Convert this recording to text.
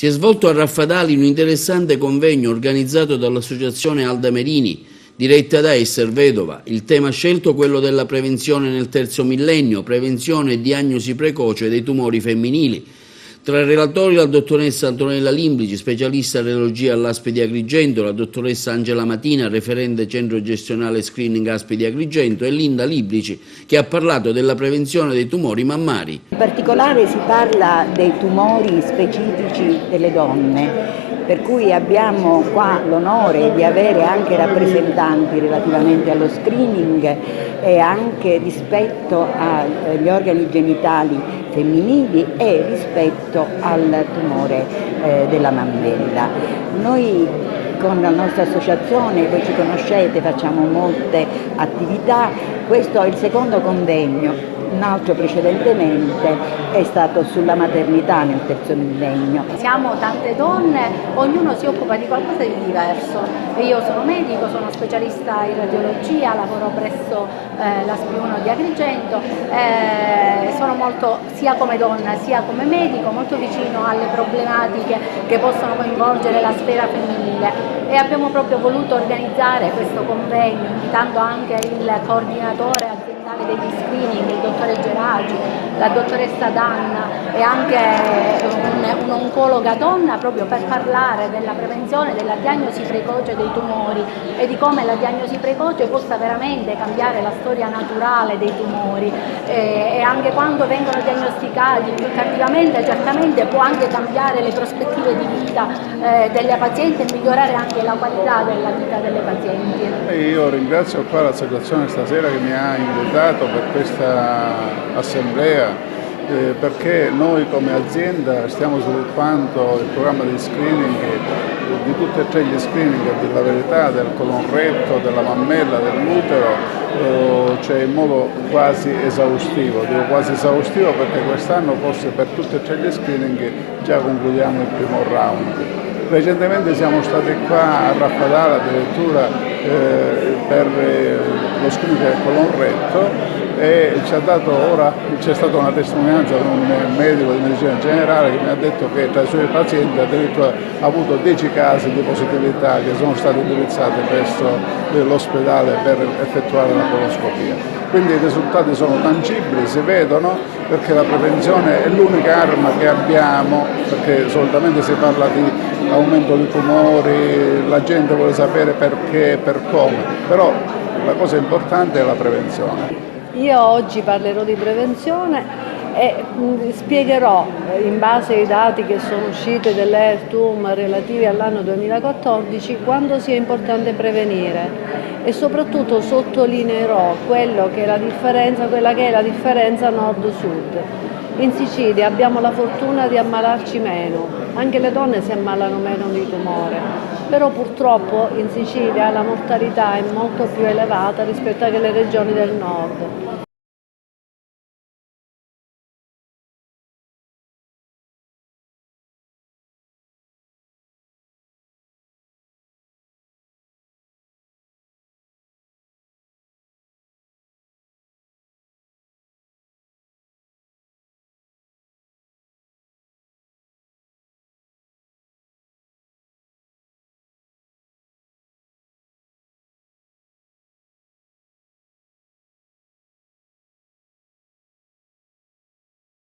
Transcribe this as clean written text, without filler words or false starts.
Si è svolto a Raffadali un interessante convegno organizzato dall'associazione Alda Merini, diretta da Ester Vedova. Il tema scelto è quello della prevenzione nel terzo millennio, prevenzione e diagnosi precoce dei tumori femminili. Tra i relatori la dottoressa Antonella Limblici, specialista in radiologia all'ASP di Agrigento, la dottoressa Angela Matina, referente centro gestionale screening ASP di Agrigento, e Linda Liblici, che ha parlato della prevenzione dei tumori mammari. In particolare si parla dei tumori specifici delle donne, per cui abbiamo qua l'onore di avere anche rappresentanti relativamente allo screening e anche rispetto agli organi genitali femminili e rispetto al tumore della mammella. Noi con la nostra associazione, voi ci conoscete, facciamo molte attività. Questo è il secondo convegno. Un altro precedentemente è stato sulla maternità nel terzo millennio. Siamo tante donne, ognuno si occupa di qualcosa di diverso. Io sono medico, sono specialista in radiologia, lavoro presso l'ASP1 di Agrigento, sono molto, sia come donna sia come medico, molto vicino alle problematiche che possono coinvolgere la sfera femminile, e abbiamo proprio voluto organizzare questo convegno invitando anche il coordinatore aziendale degli screening, il dottore Geragi, la dottoressa Danna e anche un'oncologa donna, proprio per parlare della prevenzione, della diagnosi precoce dei tumori e di come la diagnosi precoce possa veramente cambiare la storia naturale dei tumori, e anche quando vengono diagnosticati più tardivamente certamente può anche cambiare le prospettive di vita delle pazienti e migliorare anche la qualità della vita delle pazienti. Io ringrazio qua l'associazione stasera che mi ha invitato per questa assemblea, perché noi come azienda stiamo sviluppando il programma di screening di tutti e tre gli screening, della verità, del colon retto, della mammella, dell'utero, cioè in modo quasi esaustivo. Dico quasi esaustivo perché quest'anno forse per tutti e tre gli screening già concludiamo il primo round. Recentemente siamo stati qua a Raffadali addirittura per lo screening del colon retto, e c'è stata una testimonianza di un medico di medicina generale che mi ha detto che tra i suoi pazienti addirittura ha avuto 10 casi di positività che sono stati indirizzati presso l'ospedale per effettuare la coloscopia. Quindi i risultati sono tangibili, si vedono, perché la prevenzione è l'unica arma che abbiamo, perché solitamente si parla di aumento di tumori, la gente vuole sapere perché e per come, però la cosa importante è la prevenzione. Io oggi parlerò di prevenzione e spiegherò, in base ai dati che sono usciti dell'ERTUM relativi all'anno 2014, quando sia importante prevenire, e soprattutto sottolineerò quella che è la differenza nord-sud. In Sicilia abbiamo la fortuna di ammalarci meno, anche le donne si ammalano meno di tumore, però purtroppo in Sicilia la mortalità è molto più elevata rispetto alle regioni del nord.